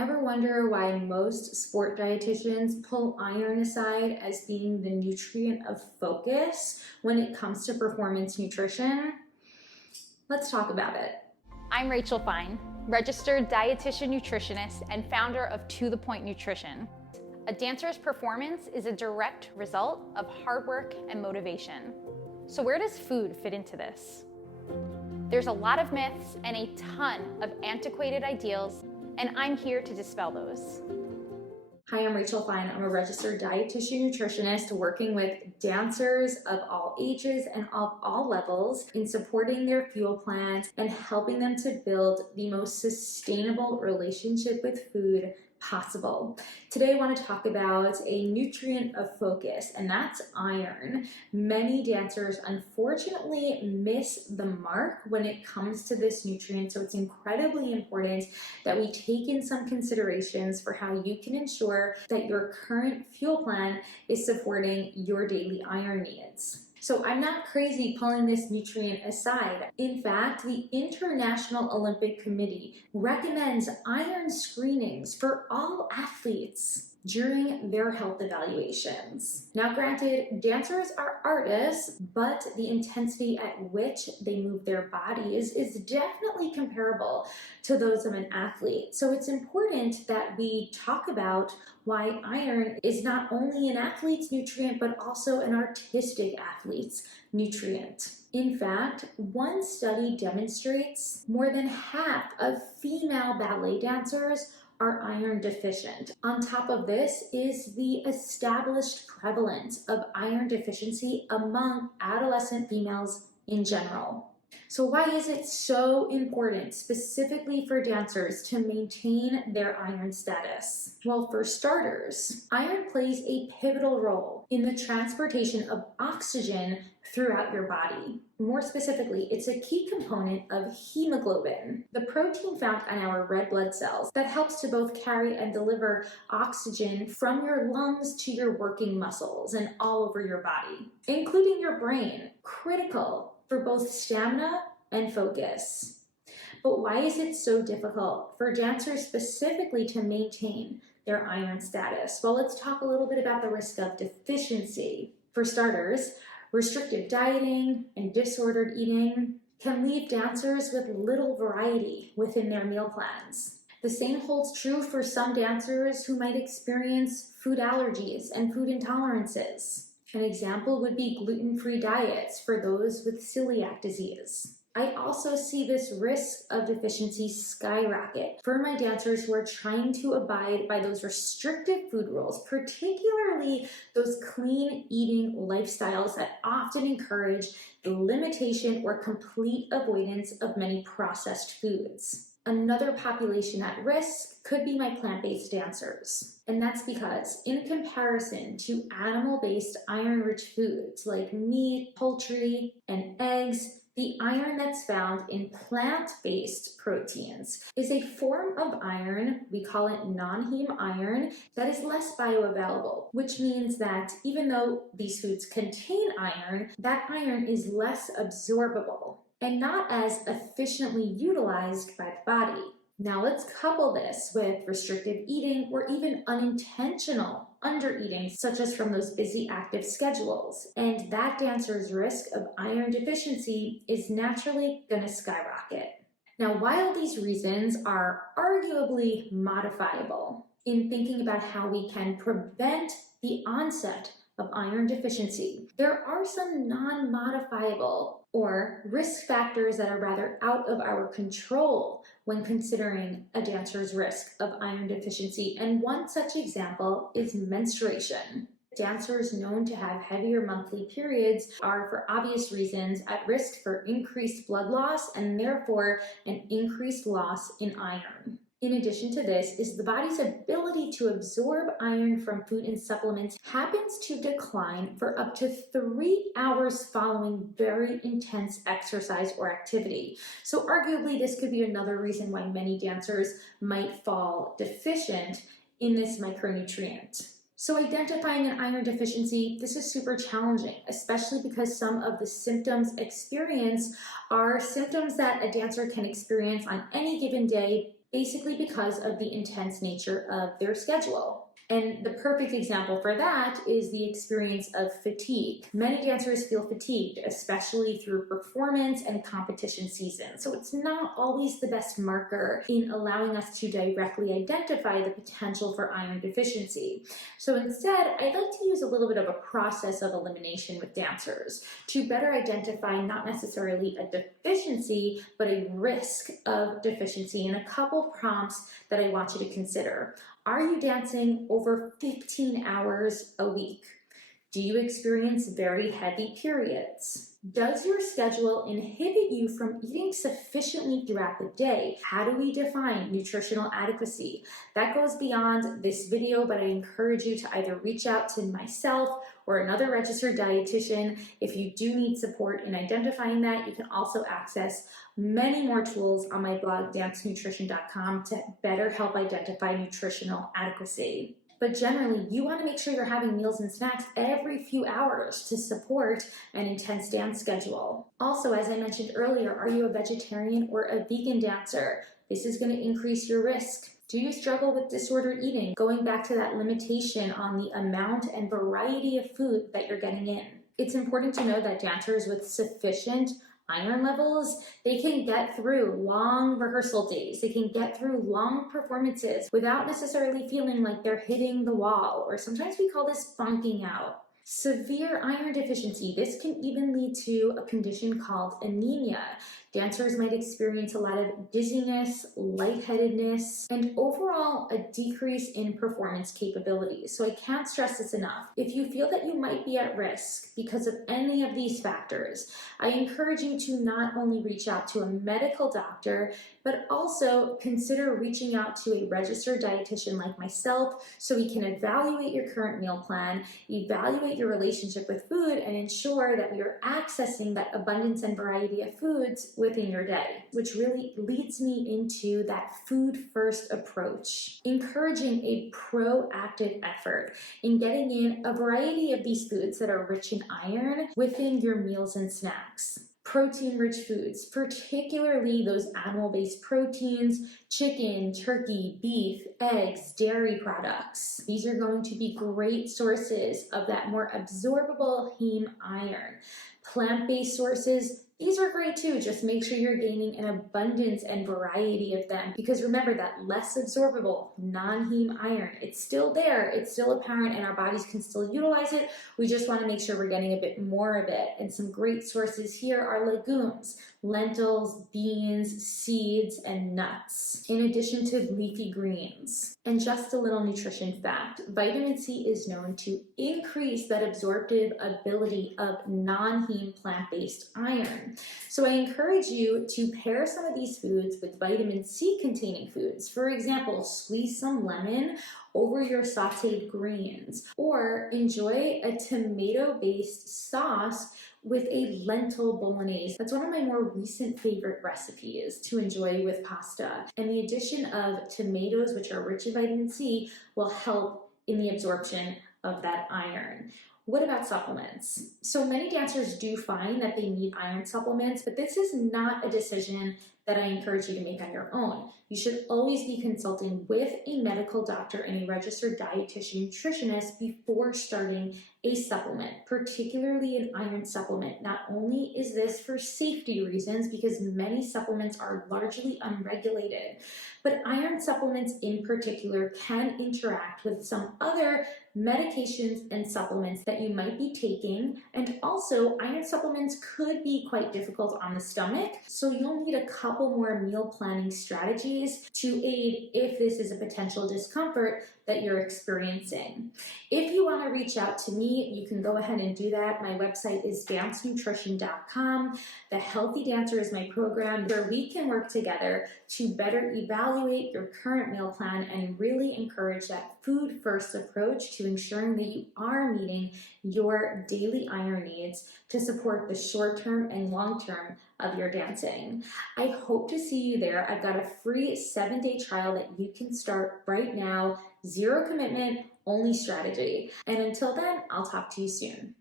Ever wonder why most sport dietitians pull iron aside as being the nutrient of focus when it comes to performance nutrition? Let's talk about it. I'm Rachel Fine, registered dietitian nutritionist and founder of To The Point Nutrition. A dancer's performance is a direct result of hard work and motivation. So where does food fit into this? There's a lot of myths and a ton of antiquated ideals, and I'm here to dispel those. Hi, I'm Rachel Fine. I'm a registered dietitian nutritionist working with dancers of all ages and of all levels in supporting their fuel plans and helping them to build the most sustainable relationship with food possible. Today I want to talk about a nutrient of focus, and that's iron. Many dancers unfortunately miss the mark when it comes to this nutrient, so it's incredibly important that we take in some considerations for how you can ensure that your current fuel plan is supporting your daily iron needs. So I'm not crazy pulling this nutrient aside. In fact, the International Olympic Committee recommends iron screenings for all athletes during their health evaluations. Now granted, dancers are artists, but the intensity at which they move their bodies is definitely comparable to those of an athlete. So it's important that we talk about why iron is not only an athlete's nutrient, but also an artistic athlete's nutrient. In fact, one study demonstrates more than half of female ballet dancers are iron deficient. On top of this is the established prevalence of iron deficiency among adolescent females in general. So why is it so important, specifically for dancers, to maintain their iron status? Well, for starters, iron plays a pivotal role in the transportation of oxygen throughout your body. More specifically, it's a key component of hemoglobin, the protein found in our red blood cells that helps to both carry and deliver oxygen from your lungs to your working muscles and all over your body, including your brain, critical for both stamina and focus. But why is it so difficult for dancers specifically to maintain their iron status? Well, let's talk a little bit about the risk of deficiency. For starters, restrictive dieting and disordered eating can leave dancers with little variety within their meal plans. The same holds true for some dancers who might experience food allergies and food intolerances. An example would be gluten-free diets for those with celiac disease. I also see this risk of deficiency skyrocket for my dancers who are trying to abide by those restrictive food rules, particularly those clean eating lifestyles that often encourage the limitation or complete avoidance of many processed foods. Another population at risk could be my plant-based dancers. And that's because in comparison to animal-based iron-rich foods like meat, poultry, and eggs, the iron that's found in plant-based proteins is a form of iron, we call it non-heme iron, that is less bioavailable, which means that even though these foods contain iron, that iron is less absorbable and not as efficiently utilized by the body. Now let's couple this with restrictive eating or even unintentional undereating, such as from those busy active schedules. And that dancer's risk of iron deficiency is naturally going to skyrocket. Now, while these reasons are arguably modifiable in thinking about how we can prevent the onset of iron deficiency, there are some non-modifiable or risk factors that are rather out of our control when considering a dancer's risk of iron deficiency, and one such example is menstruation. Dancers known to have heavier monthly periods are, for obvious reasons, at risk for increased blood loss and therefore an increased loss in iron. In addition to this is the body's ability to absorb iron from food and supplements happens to decline for up to 3 hours following very intense exercise or activity. So arguably this could be another reason why many dancers might fall deficient in this micronutrient. So identifying an iron deficiency, this is super challenging, especially because some of the symptoms experienced are symptoms that a dancer can experience on any given day basically because of the intense nature of their schedule. And the perfect example for that is the experience of fatigue. Many dancers feel fatigued, especially through performance and competition season. So it's not always the best marker in allowing us to directly identify the potential for iron deficiency. So instead, I'd like to use a little bit of a process of elimination with dancers to better identify not necessarily a deficiency, but a risk of deficiency, and a couple prompts that I want you to consider. Are you dancing over 15 hours a week? Do you experience very heavy periods? Does your schedule inhibit you from eating sufficiently throughout the day? How do we define nutritional adequacy? That goes beyond this video, but I encourage you to either reach out to myself or another registered dietitian. If you do need support in identifying that, you can also access many more tools on my blog, dancenutrition.com, to better help identify nutritional adequacy. But generally, you want to make sure you're having meals and snacks every few hours to support an intense dance schedule. Also, as I mentioned earlier, are you a vegetarian or a vegan dancer? This is going to increase your risk. Do you struggle with disordered eating? Going back to that limitation on the amount and variety of food that you're getting in. It's important to know that dancers with sufficient iron levels, they can get through long rehearsal days, they can get through long performances without necessarily feeling like they're hitting the wall, or sometimes we call this bunking out. Severe iron deficiency, this can even lead to a condition called anemia. Dancers might experience a lot of dizziness, lightheadedness, and overall a decrease in performance capabilities. So I can't stress this enough. If you feel that you might be at risk because of any of these factors, I encourage you to not only reach out to a medical doctor, but also consider reaching out to a registered dietitian like myself so we can evaluate your current meal plan, evaluate your relationship with food, and ensure that you're accessing that abundance and variety of foods within your day, which really leads me into that food first approach, encouraging a proactive effort in getting in a variety of these foods that are rich in iron within your meals and snacks. Protein-rich foods, particularly those animal-based proteins, chicken, turkey, beef, eggs, dairy products. These are going to be great sources of that more absorbable heme iron. Plant-based sources, these are great too. Just make sure you're gaining an abundance and variety of them, because remember that less absorbable non-heme iron, it's still there, it's still apparent, and our bodies can still utilize it. We just want to make sure we're getting a bit more of it. And some great sources here are legumes, lentils, beans, seeds, and nuts, in addition to leafy greens. And just a little nutrition fact, vitamin C is known to increase that absorptive ability of non-heme plant-based iron. So I encourage you to pair some of these foods with vitamin C containing foods. For example, squeeze some lemon over your sauteed greens, or enjoy a tomato-based sauce with a lentil bolognese. That's one of my more recent favorite recipes to enjoy with pasta. And the addition of tomatoes, which are rich in vitamin C, will help in the absorption of that iron. What about supplements? So many dancers do find that they need iron supplements, but this is not a decision that I encourage you to make on your own. You should always be consulting with a medical doctor and a registered dietitian nutritionist before starting a supplement, particularly an iron supplement. Not only is this for safety reasons, because many supplements are largely unregulated, but iron supplements in particular can interact with some other medications and supplements that you might be taking. And also, iron supplements could be quite difficult on the stomach, so you'll need a couple more meal planning strategies to aid if this is a potential discomfort that you're experiencing. If you want to reach out to me, you can go ahead and do that. My website is dancenutrition.com. The Healthy Dancer is my program where we can work together to better evaluate your current meal plan and really encourage that food first approach to ensuring that you are meeting your daily iron needs to support the short term and long term of your dancing. I hope to see you there. I've got a free 7-day trial that you can start right now. Zero commitment, only strategy. And until then, I'll talk to you soon.